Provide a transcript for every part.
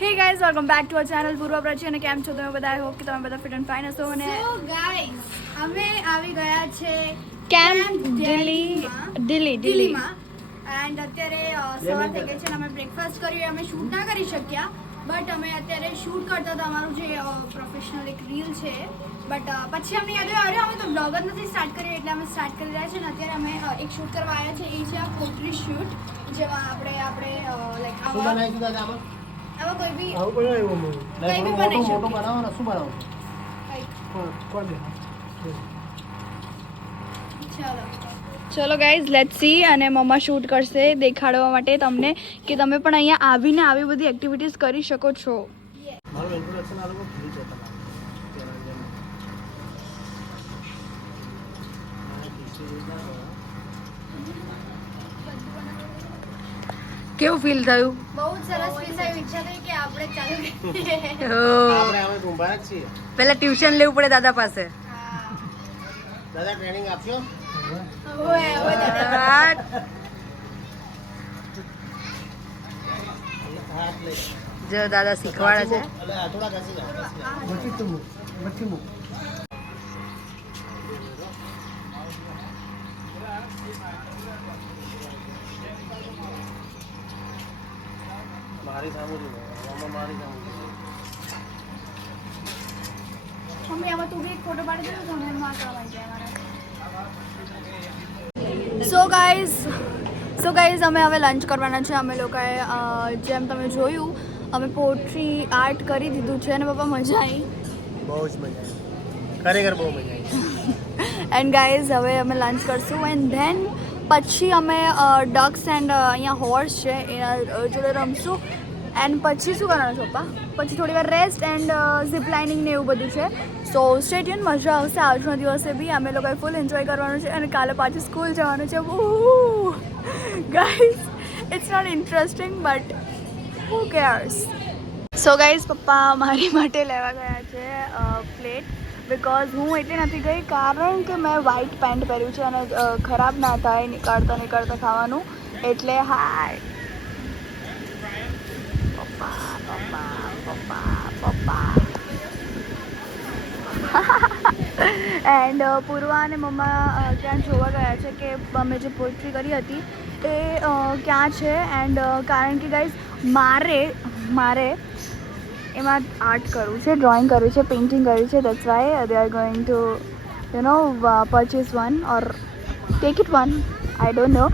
Hey guys, welcome back to our channel પૂર્વ પ્રાચી અને કેમ છો તમે બધા? આઈ હોપ કે તમે બધા ફિટ એન્ડ ફાઇન હશો. અને સો ગાઈસ અમે આવી ગયા છે કેમ્પ દિલ્હીમાં એન્ડ અત્યારે સવાર થઈ ગઈ છે અને અમે બ્રેકફાસ્ટ કર્યું. અમે શૂટ ના કરી શક્યા બટ અમે અત્યારે શૂટ કરતા હતા અમારું જે પ્રોફેશનલ એક રીલ છે બટ પછી અમને યાદ આવ્યું અમે તો બ્લોગ જ નથી સ્ટાર્ટ કર્યું એટલે અમે સ્ટાર્ટ કરી રહ્યા છીએ. અને અત્યારે અમે એક શૂટ કરવા આવ્યા છે. એ છે આ પોટ્રી શૂટ જેમાં આપણે લાઈક આવા કોઈ બી કંઈ બી બનાવી શકીએ. ચલો ગાઈઝ લેટ્સ સી. અને મમ્મા શૂટ કરશે દેખાડવા માટે તમને કે તમે પણ અહીંયા આવીને આવી બધી એક્ટિવિટીઝ કરી શકો છો. કેવું ફીલ થયું? બહુ સરસ ફીલ થયું. ઈચ્છા થઈ કે આપણે ચાલુ કરીએ. પેલા ટ્યુશન લેવું પડે દાદા પાસે. દાદા ટ્રેનિંગ આપશો? ઓય દાદા. જો દાદા શીખવાડે છે. થોડા ઘસી જાઓ. મારી સામે મારી સામે મમ્મી આમાં તું બી એક ફોટો પાડી દે તો મને માર્ક આવી જાય મારા. સો ગાઈઝ અમે હવે લંચ કરવાના છે. અમે લોકોએ જેમ તમે જોયું અમે પોટ્રી આર્ટ કરી દીધું છે. અને પપ્પા મજા આવી? બહુ જ મજા આવી, ખરેખર બહુ મજા આવી. એન્ડ ગાઈઝ હવે અમે લંચ કરશું એન્ડ ધેન પછી અમે ડક્સ એન્ડ અહીંયા હોર્સ છે એના જોડે રમશું. એન્ડ પછી શું કરવાનું છે પપ્પા? પછી થોડી વાર રેસ્ટ એન્ડ ઝીપ લાઇનિંગ ને એવું બધું છે. સો સ્ટે ટ્યુન, મજા આવશે. આજના દિવસે બી અમે લોકોએ ફૂલ એન્જોય કરવાનું છે. અને કાલે પાછું સ્કૂલ જવાનું છે. Guys it's not interesting but who cares. So guys પપ્પા મારી માટે લેવા ગયા છે પ્લેટ. બિકોઝ હું એટલે નથી ગઈ કારણ કે મેં વ્હાઇટ પેન્ટ પહેર્યું છે અને ખરાબ ના થાય નીકળતા ખાવાનું. એટલે હાય પપ્પા પપ્પા પપ્પા પપ્પા. એન્ડ પૂર્વા અને મમ્મા ત્યાં જોવા ગયા છે કે અમે જે પોએટ્રી કરી હતી એ ક્યાં છે. એન્ડ કારણ કે ગાઈઝ મારે એમાં આર્ટ કરવું છે, ડ્રોઈંગ કરવું છે, પેઇન્ટિંગ કરવી છે. That's why they are going to purchase one or take it one, I don't know.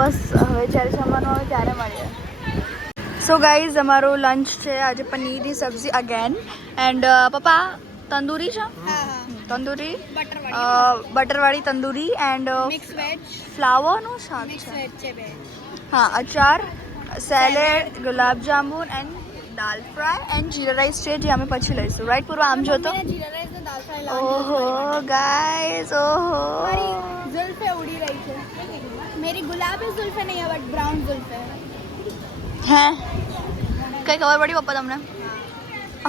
બસ હવે જ્યારે જમવાનું આવે ત્યારે મળીએ. સો ગાઈઝ અમારું લંચ છે આજે પનીરની સબ્જી અગેન. એન્ડ પપ્પા તંદૂરી છે, તંદૂરી બટરવાળી તંદૂરી એન્ડ મિક્સ વેજ ફ્લાવરનું શાક મિક્સ છે. વેજ છે બે. હા, અચાર, salad, gulab jamun and dal fry and jeera rice છે જે અમે પછી લઈશું. રાઈટ પૂર્વ? આમ જો તો. જીરા રાઈસ ને દાલ ફ્રાય લાવવાની. ઓહો ગાઈઝ, ઓહો. મારી ઝુલ્ફે ઉડી રહી છે. मेरी गुलाबी जुल्फे नहीं है बट ब्राउन जुल्फे है. હે કઈ ખબર પડી પપ્પા તમને?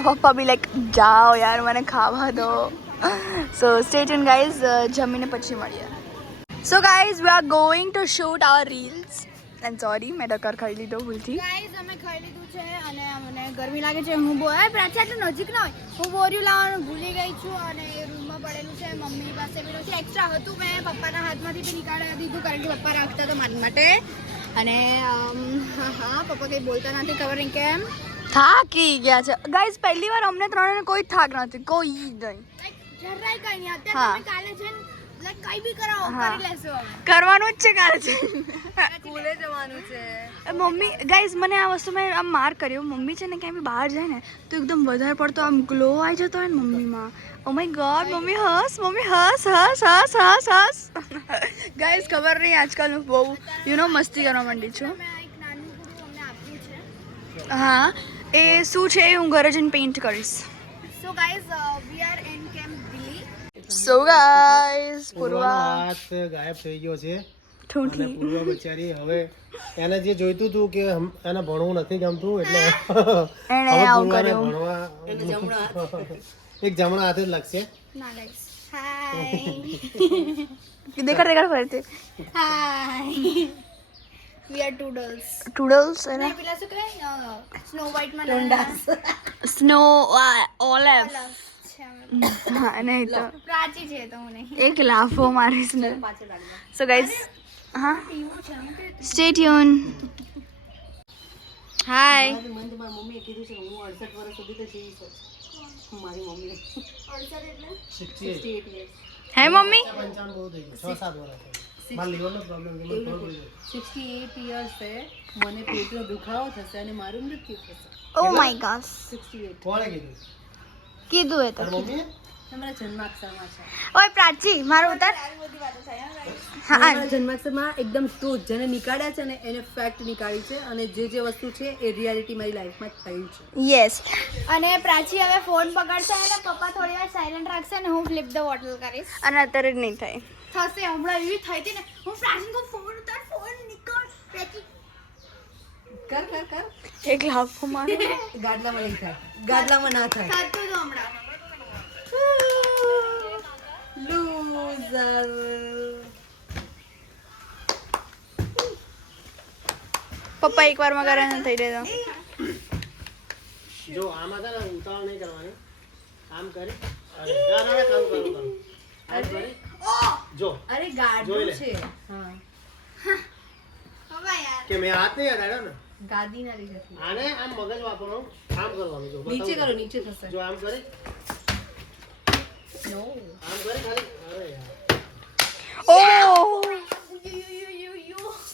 પપ્પા બી લાઈક જાઓ યાર મને ખાવા દો. સો સ્ટે ટ્યુન ગાઈઝ, જમીને પછી મળીએ. So guys we are going to shoot our reels. And sorry મેં ટક્કર ખાઈ લીધો ભૂલથી. ગાઈઝ અમે ખાઈ લીધું છે અને મને ગરમી લાગે છે. હું પ્રાચી આટલું નજીક ના હોય. હું બોરિયું લાવવાનું ભૂલી ગઈ છું અને એ રૂમમાં પડેલું છે. મમ્મી પાસે બી છે, એક્સ્ટ્રા હતું. મેં પપ્પાના હાથમાંથી બી નીકાળી દીધું કારણ કે પપ્પા રાખતા હતા મારી માટે. અને હા પપ્પા કંઈ બોલતા નથી, ખબર નહીં કેમ. થાકી ગયા છે ગાઈઝ. પહેલી વાર અમને ત્રણેને કોઈ થાક નથી, કોઈ નહીં. જરાય કંઈ નહીં. અત્યારે તમે કાલે છે લાઈક કંઈ બી કરાવો કરી લેશો. અમે કરવાનું જ છે કાલે છે. સ્કૂલે જવાનું છે. મમ્મી ગાઈઝ મને આ વસ્તુ મેં આમ માર્ક કર્યું. મમ્મી છે ને ક્યાંય બી બહાર જાય ને તો એકદમ વધારે પડતો આમ ગ્લો આવી જતો હોય ને મમ્મીમાં. ઓ માય ગોડ મમ્મી હસ, મમ્મી હસ હસ હસ હસ હસ. ગાઈઝ ખબર નહીં આજકાલ હું બહુ મસ્તી કરવા માંડી છું. મેં એક નાનું પૂરું અમને આપ્યું છે. હા, એ શું છે એ હું ઘરે જઈને પેઇન્ટ કરીશ. So guys we are in camp Delhi. So guys Purva હાથ ગાયબ થઈ ગયો છે. ઠૂઠી. અને પૂર્વા બચારી હવે એને જે જોઈતું હતું કે એને ભણવું નથી ગમતું એટલે એણે હવે આવું પૂર્વાને કર્યું. ભણવા એક જમણા હાથે જ લાગશે. ના ગાઈઝ હાય દેખાડ ફરીથી. હાય વી આર ટુડલ્સ ટુડલ્સ અને પેલા શું કહેવાય સ્નો વ્હાઇટ માં સ્નો ઓલિવ છે અમે. હા નહીં તો પ્રાચી છે તો હું નહીં એક લાફો મારીશ ને સો ગાઈઝ હા પીવું છે અમે કે સ્ટે ટ્યુન હાય મમ્મીએ કીધું છે હું 68 વર્ષ સુધી તો જીવીશ જ. મારી મમ્મી 68 એટલે 68 હે મમ્મી 55 બહુ થઈ ગયું 6-7 વર્ષ મારા લીવરનો પ્રોબ્લેમ છે મને ખબર પડી ગઈ. 68 યર્સે મને પેટનો દુખાવો થશે અને મારું મૃત્યુ થશે. ઓ માય ગોડ 68 કોણે કીધું કીધું એ તો તારી મમ્મીએ તમારા જન્માક્ષરમાં છે. ઓય પ્રાચી મારું ઉતાર બધી વાતો થાય હા તમારા જન્માક્ષરમાં એકદમ ટ્રુથ જેને નીકાળ્યા છે ને એને ફેક્ટ નીકાળી છે અને જે વસ્તુ છે એ રિયાલિટી મારી લાઈફમાં થયું છે. યસ અને પ્રાચી હવે ફોન પકડશે અને પપ્પા થોડી વાર સાયલેન્ટ રાખશે અને હું ફ્લિપ ધ બોટલ કરીશ અને અત્યારે જ નહીં થાય થશે હમણાં એવી થઈ હતી ને હું પ્રાચીન કો ફોન ઉતાર ફોન નીકળ પ્રાચી કર એક લાફો મારો ગાડલામાં નહીં થાય, ગાડલામાં ના થાય. થતું તો હમણાં લૂઝર. પપ્પા એક વારમાં કરે ને થઈ જાય જો આમાં છે ને ઉતાવળ નહીં કરવાની. આમ કરી અરે ના ના ના, કરું કરું કરું આમ કરી જો અરે જોઈ ગાડલું લે. છે. હા, હવે યાર કે મેં હાથ નહીં અડાડ્યો ને. ગાદીના લીધે થયું. આને આમ મગજ વાપરવાનું આમ કરવાનું જો નીચે બતાવું. કરો, નીચે થશે. જો આમ કરી નો, આમ કરી ખાલી અરે યાર ઓ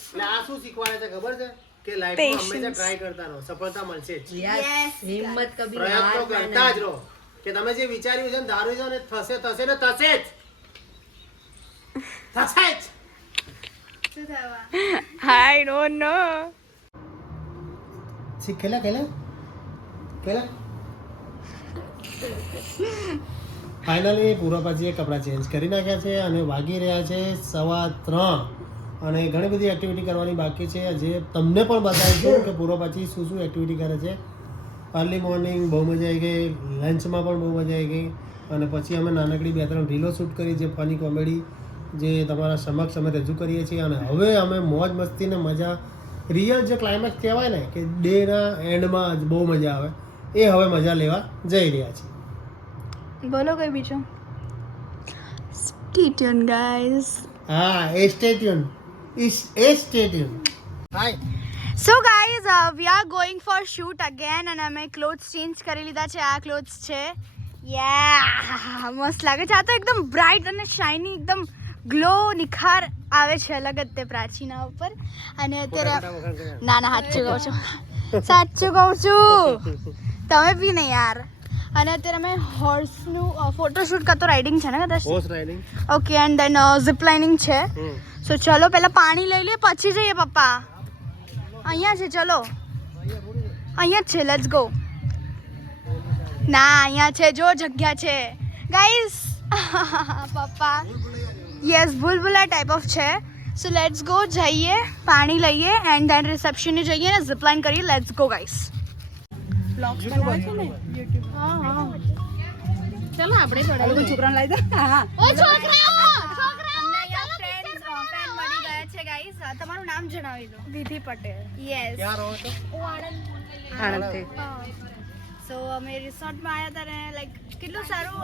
એટલે આ શું શીખવાડે છે ખબર છે કે લાઈફમાં હંમેશા ટ્રાય કરતા રહો, સફળતા મળશે જ. યસ, હિંમત કભી પ્રયત્નો હાર કરતા જ રહો કે તમે જે વિચાર્યું છે ને ધાર્યું છે ને થશે થશે ને થશે જ થશે જ. શું થવા આઈ ડોન્ટ નો શીખ ખેલા ખેલા ખેલા ફાઇનલી પૂરા પછી કપડાં ચેન્જ કરી નાખ્યા છે અને વાગી રહ્યા છે 3:15 અને ઘણી બધી એક્ટિવિટી કરવાની બાકી છે જે તમને પણ બતાવીશું કે પૂરો પછી શું શું એક્ટિવિટી કરે છે. અર્લી મોર્નિંગ બહુ મજા આવી ગઈ, લંચમાં પણ બહુ મજા આવી ગઈ અને પછી અમે નાનકડી 2-3 રીલો શૂટ કરી જે ફની કોમેડી જે તમારા સમક્ષ અમે રજૂ કરીએ છીએ અને હવે અમે મોજ મસ્તીને મજા રિયલ જે ક્લાઇમેક્સ કહેવાય ને કે ડેના એન્ડમાં જ બહુ મજા આવે એ હવે મજા લેવા જઈ રહ્યા છીએ. બોલો કોઈ બીજું સ્ટે ટ્યુન ગાઈઝ હા એ stay tune stay tune. Hi so guys we are going for shoot again અને અમે ક્લોથ્સ ચેન્જ કરી લીધા છે. આ ક્લોથ્સ છે યા મસ્ત લાગે છે. આ તો એકદમ બ્રાઇટ અને શાઇની એકદમ ગ્લો નિખાર આવે છે અલગ જ તે પ્રાચીના ઉપર. અને અત્યારે ના ના સાચું કહું છું, સાચું કહું છું, તમે બી નહીં યાર. અને અત્યારે અમે હોર્સનું ફોટોશૂટ કાં તો રાઇડિંગ છે ને કદાચ. Horse riding. Okay and then zip lining છે. સો ચલો પહેલાં પાણી લઈ લે પછી જઈએ પપ્પા. અહીંયા છે ચલો, અહીંયા જ છે, લેટ્સ ગો. ના અહીંયા છે જો જગ્યા છે ગાઈસ. પપ્પા યસ ભૂલભુલા ટાઈપ ઓફ છે. સો લેટ્સ ગો, જઈએ પાણી લઈએ એન્ડ દેન રિસેપ્શને જઈએ ને ઝીપલાઇન કરીએ. Let's go guys. બ્લોગ્સ બનાવે છે ને યુટ્યુબ. હા હા ચાલો આપણે થોડા છોકરાને લાવી દે. હા, ઓ છોકરાઓ છોકરાઓ ફેન મળી ગયા છે ગાઈસ. તમારું નામ જણાવી દો. વિધિ પટેલ. યસ. ક્યાં રહો છો? આણંદથી. સો અમે રિસોર્ટમાં આવ્યા હતા ને લાઈક કેટલું સારું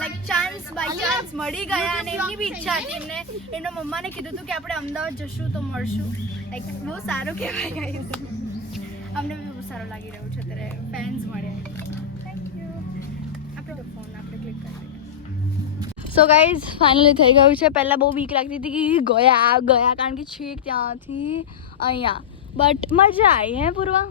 લાઈક ચાન્સ બાય ચાન્સ મળી ગયા અને એમની બી ઈચ્છા હતી. એમને એમના મમ્માને કીધું હતું કે આપણે અમદાવાદ જશું તો મળશું. લાઈક બહુ સારું કહેવાય ગાઈસ. અમને બી બહુ સારું લાગી રહ્યું છે અત્યારે ફેન્સ મળ્યા. Thank you. આપણે તો ફોન આપણે ક્લિક કરી. સો ગાઈઝ ફાઇનલી થઈ ગયું છે. પહેલાં બહુ બીક લાગતી હતી કે ગયા કારણ કે છેક ત્યાંથી અહીંયા બટ મજા આવી હે પૂરવા.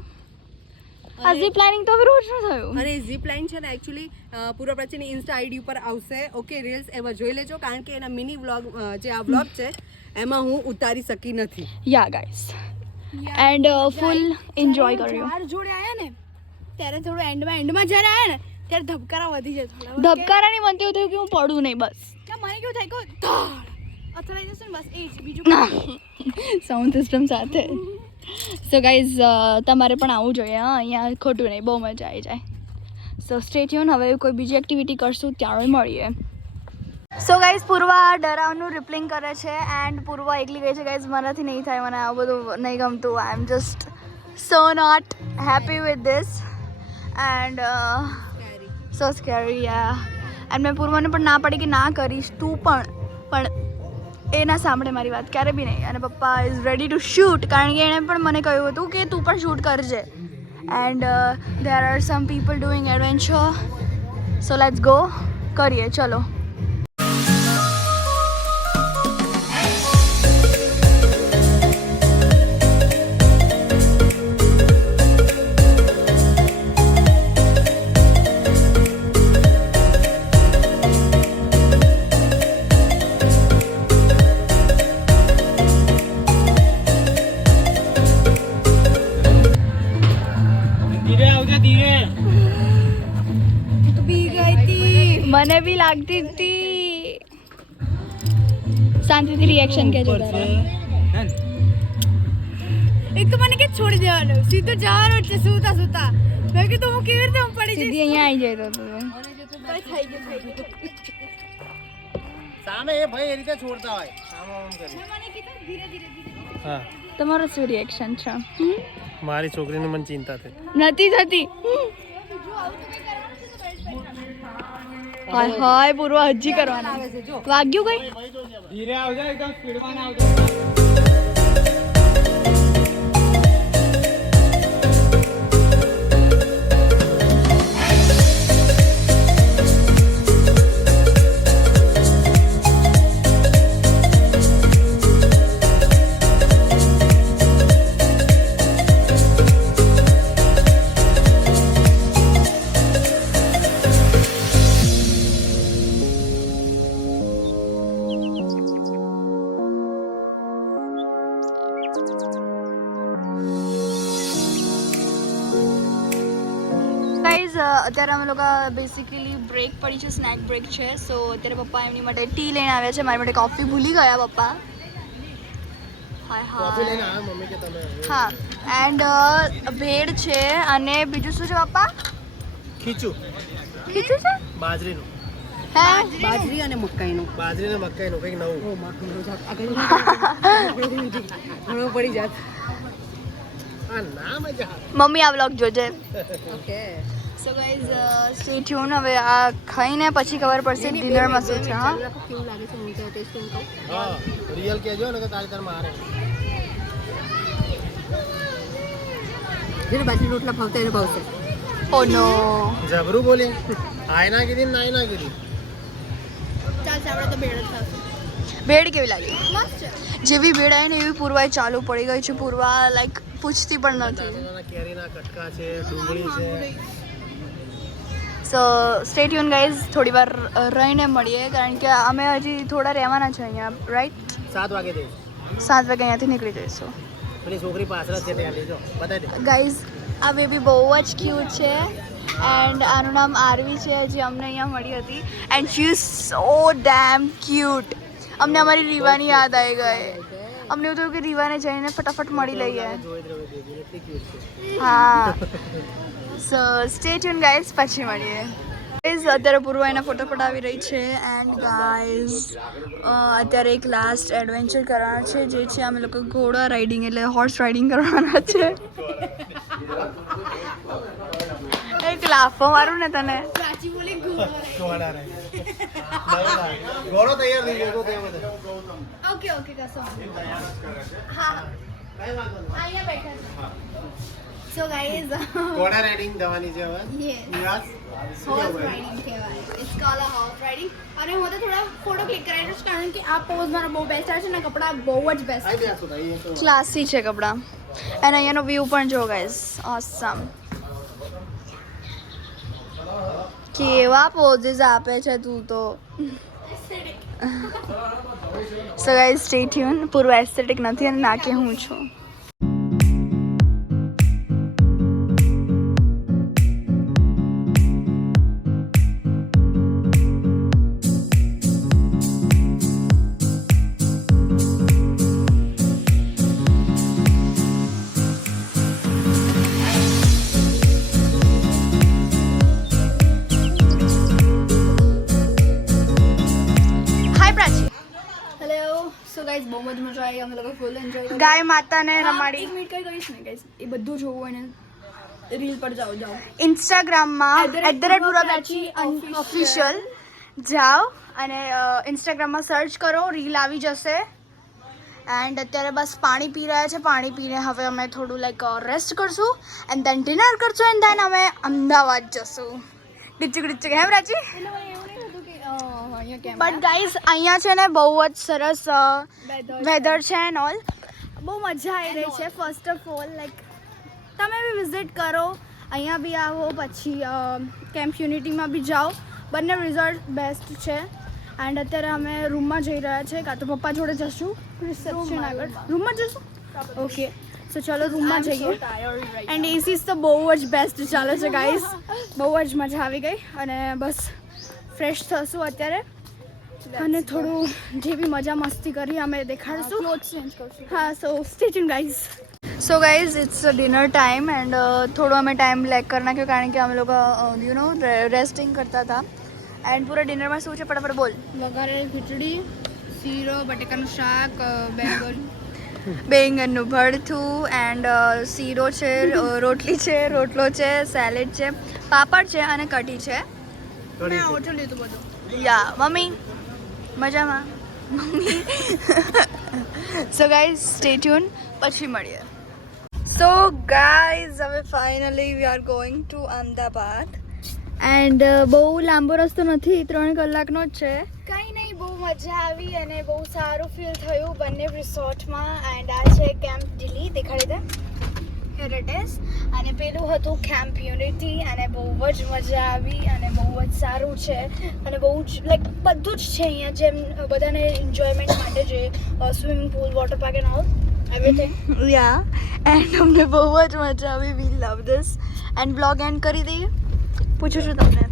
આ ઝીપ લાઇનિંગ તો હવે રોજ ન થયું. અને ઝીપ લાઇન છે ને એકચ્યુઅલી પૂરા પ્રાચીની ઇન્સ્ટા આઈડી ઉપર આવશે. ઓકે, રીલ્સ એમાં જોઈ લેજો કારણ કે એના મિની વ્લોગ જે આ વ્લોગ છે એમાં હું ઉતારી શકી નથી. યા ગાઈઝ એન્ડ ફૂલ એન્જોય કર્યું. ચાર જોડે આયા ને ત્યારે થોડું એન્ડમાં જ્યારે આયા ને ત્યારે ધબકારા વધી જાય થોડા. ધબકારાની મનતી થયું કે હું પડું નહીં બસ. કે મને કેવું થાય કે ધડ અથડાઈ જશે ને બસ એ જ બીજું સાઉન્ડ સિસ્ટમ સાથે. સો ગાઈઝ તમારે પણ આવવું જોઈએ. હા અહીંયા ખોટું નહીં, બહુ મજા આવી જાય. સો સ્ટે ટ્યુન. હવે કોઈ બીજી એક્ટિવિટી કરશું ત્યારે મળીએ. સો ગાઈઝ પૂર્વા ડરાવનું રિપ્લિંગ કરે છે એન્ડ પૂર્વા એકલી ગઈ છે ગાઈઝ મારાથી નહીં થાય મને આ બધું નહીં ગમતું I am just so not happy with this and so scary ya and મેં પૂર્વાને પણ ના પડી કે ના કરીશ તું પણ એ ના સાંભળે મારી વાત ક્યારે બી નહીં અને પપ્પા ઇઝ રેડી ટુ શૂટ કારણ કે એણે પણ મને કહ્યું હતું કે તું પણ શૂટ કરજે and there are some people doing adventure so let's go કરીએ ચલો મને બી લાગતી હતી શાંતિથી રિએક્શન કહેજો એક તો મને કે છોડી દેવાનું સીધું જવાનું છે સુતા સુતા મેં કીધું હું કેવી રીતે પડી સીધી અહીંયા આવી જાય તો થઈ ગયું સામે એ ભાઈ એ રીતે છોડતા હોય આમ કરી મને કીધું ધીરે ધીરે હા તમારો શું રિએક્શન છે મારી છોકરીની મને ચિંતા થઈ નથી થતી હાય હાય પૂર્વા હજી કરવાના વાગ્યું કઈ ધીરે આવજો એકદમ સ્પીડમાં ના આવજો અત્યારે અમે લોકો બેસિકલી બ્રેક પડી છે સ્નેક બ્રેક છે સો અત્યારે પપ્પા એમની માટે ટી લઈને આવ્યા છે મારી માટે કોફી ભૂલી ગયા પપ્પા હાય કોફી લઈને હા આવ્યા મમ્મી કે તમે હા એન્ડ ભેળ છે અને બીજું શું છે પપ્પા ખીચું કીધું છે બાજરીનું હે બાજરી અને મકાઈનું બાજરી ને મકાઈનું કંઈક નવું ઘણું પડી જાત આ નામ જ મમ્મી આ વ્લોગ જોજે okay so guys stay tune હવે આ ખાઈને પછી ખબર પડશે ડિનરમાં શું છે હા કેવું લાગે છે હું તો ટેસ્ટ કરીને કહું હા રિયલ કહેજો ને કે તારી તાર મારે જેને બાજરી રોટલા ભાવતા એને ભાવશે ઓ નો જબરું બોલી આયના કીધી ને નાયના કીધી ચાલ આપણે તો બેડ જ ખાશું ભેળ કેવી લાગી મસ્ત છે જેવી ભેળ આવી ને એવી પૂર્વાએ ચાલુ પડી ગઈ છે પૂર્વા લાઈક પૂછતી પણ નથી નાના કેરીના કટકા છે ડુંગળી છે સો સ્ટે ટ્યુન ગાઈઝ થોડી વાર રહીને મળીએ કારણ કે અમે હજી થોડા રહેવાના છે અહીંયા રાઈટ 7 વાગે દે 7 વાગે અહીંયાથી નીકળી જઈશું પેલી છોકરી પાછળ છે ત્યાં લેજો બતાવી દે ગાઈઝ આ બેબી બહુ જ ક્યુટ છે એન્ડ આનું નામ આરવી છે જે અમને અહીંયા મળી હતી and she is so damn cute અમને અમારી રીવાની યાદ આવી ગઈ અમને એવું થયું કે રીવાને જઈને ફટાફટ મળી લઈએ જોઈ જ રહ્યો બેબી એટલી ક્યુટ છે હા સો સ્ટે ટ્યુન ગાઈઝ પછી મળીએ ગાઈઝ અત્યારે પૂર્વા એના ફોટો પડાવી રહી છે એન્ડ ગાઈઝ અત્યારે એક લાસ્ટ એડવેન્ચર કરવાના છે જે છે અમે લોકો ઘોડા રાઇડિંગ એટલે હોર્સ રાઇડિંગ કરવાના છે એક લાફો મારું ને તને પ્રાચી બોલી ઘોડા રે ઘોડો તૈયાર થઈ ગયો તૈયાર બધે ઓકે ઓકે કસો હા અહીંયા બેઠા સો ગાઈઝ ઘોડા રાઇડિંગ જવાની છે હવે યસ નિવાસ હોર્સ રાઇડિંગ કહેવાય it's called a horse riding અને હું તો થોડા ફોટો ક્લિક કરાવીશ કારણ કે આ પોઝ મારા બહુ બેસ્ટ આવે છે ને કપડાં બહુ જ બેસ્ટ આઈ બેસો ભાઈ તો ક્લાસી છે કપડાં અને અહીંયાનો વ્યૂ પણ જો ગાઈઝ ઓસમ કેવા પોઝિસ આપે છે તું તો સો ગાઈઝ સ્ટે ટ્યુન પૂર્વ એસ્થેટિક નથી અને ના કે હું છું ગાઈસ બહુ જ મજા આવી અમે લોકો ફૂલ એન્જોય કર્યું ગાય માતાને રમાડી. એક મિનિટ કઈ કહીશ ને ગાઈસ એ બધું જોવું અને રીલ પર જાઓ ઇન્સ્ટાગ્રામમાં @પૂર્વાપ્રાચી ઓફિશિયલ જાઓ અને ઇન્સ્ટાગ્રામમાં સર્ચ કરો, રીલ આવી જશે. એન્ડ અત્યારે બસ પાણી પી રહ્યા છે. પાણી પીને હવે અમે થોડું લાઈક રેસ્ટ કરશું એન્ડ દેન ડિનર કરશું એન્ડ દેન અમે અમદાવાદ જશું. ડિચક ડિચક હે પ્રાચી? બટ ગાઈઝ અહીંયા છે ને બહુ જ સરસ વેધર છે એન્ડ ઓલ. બહુ મજા આવી રહી છે. ફર્સ્ટ ઓફ ઓલ લાઈક તમે બી વિઝિટ કરો, અહીંયા બી આવો, પછી કેમ્પ યુનિટીમાં બી જાઓ. બંને રિઝોર્ટ બેસ્ટ છે. એન્ડ અત્યારે અમે રૂમમાં જઈ રહ્યા છે, કાં તો પપ્પા જોડે જશું રિસેપ્શન આગળ. રૂમમાં જશું? ઓકે, સો ચલો રૂમમાં જઈએ. એન્ડ એસીસ તો બહુ જ બેસ્ટ ચાલે છે ગાઈઝ. બહુ જ મજા આવી ગઈ અને બસ ફ્રેશ થશું અત્યારે અને થોડું જે બી મજા મસ્તી કરી અમે દેખાડશું. હા, so stay tune guys. So guys it's dinner time and થોડો અમે ટાઈમ લેગ કરી નાખ્યો કારણ કે અમે લોકો યુ નો રેસ્ટિંગ કરતા હતા. એન્ડ પૂરા ડિનરમાં શું છે ફટાફટ બોલ. વઘારેલી ખીચડી, શીરો, બટેકાનું શાક, બેંગનનું ભરથું એન્ડ શીરો છે, રોટલી છે, રોટલો છે, સેલેડ છે, પાપડ છે અને કઢી છે. મેં ઓછું લીધું બધું. યા મમ્મી મજામાં mummy. So guys stay tune, પછી મળીએ. સો ગાઈઝ હવે finally V are going two Ahmedabad and બહુ લાંબો રસ્તો નથી, 3 કલાકનો જ છે. કંઈ નહીં, બહુ મજા આવી અને બહુ સારું ફીલ થયું બંને રિસોર્ટમાં. એન્ડ આ છે કેમ્પ ઢીલી, દેખાડી દે, હિયર ઇટ ઇઝ. અને પેલું હતું કેમ્પ યુનિટી અને બહુ જ મજા આવી અને બહુ જ સારું છે અને બહુ જ લાઈક બધું જ છે અહીંયા જેમ બધાને એન્જોયમેન્ટ માટે જે swimming pool, water park and all everything. Ya and અમને બહુ જ મજા આવી. We love this. And blog end કરી દઈએ. પૂછું છું તમને.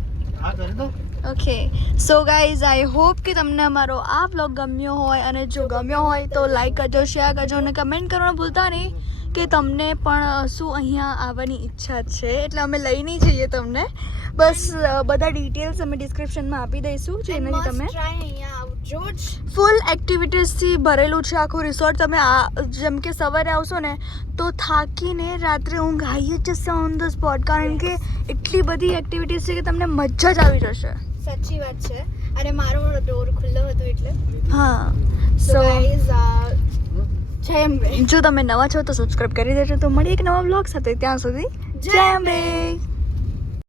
હા, કરી દો. Okay, so guys I hope કે તમને અમારો આ વ્લોગ ગમ્યો હોય અને જો ગમ્યો હોય તો લાઈક કરજો, શેર કરજો અને કમેન્ટ કરવાનું ભૂલતા નહીં કે તમને પણ શું અહીંયા આવવાની ઈચ્છા છે. એટલે અમે લઈ નહીં જઈએ તમને, બસ બધા ડિટેલ્સ અમે ડિસ્ક્રિપ્શનમાં આપી દઈશું જેનાથી તમે અહીંયા આવજો. ફૂલ એક્ટિવિટીઝથી ભરેલું છે આખું રિસોર્ટ. તમે આ જેમ કે સવારે આવશો ને તો થાકીને રાત્રે ઊંઘ આવી જ જશે ઓન ધ સ્પોટ કારણ કે એટલી બધી એક્ટિવિટીઝ છે કે તમને મજા જ આવી જશે. સાચી વાત છે. અને મારો ડોર ખુલ્લો હતો એટલે. હા, સો જય અંબે. જો તમે નવા છો તો સબસ્ક્રાઇબ કરી દેજો. તો મળીએ એક નવા વ્લોગ સાથે. ત્યાં સુધી જય અંબે.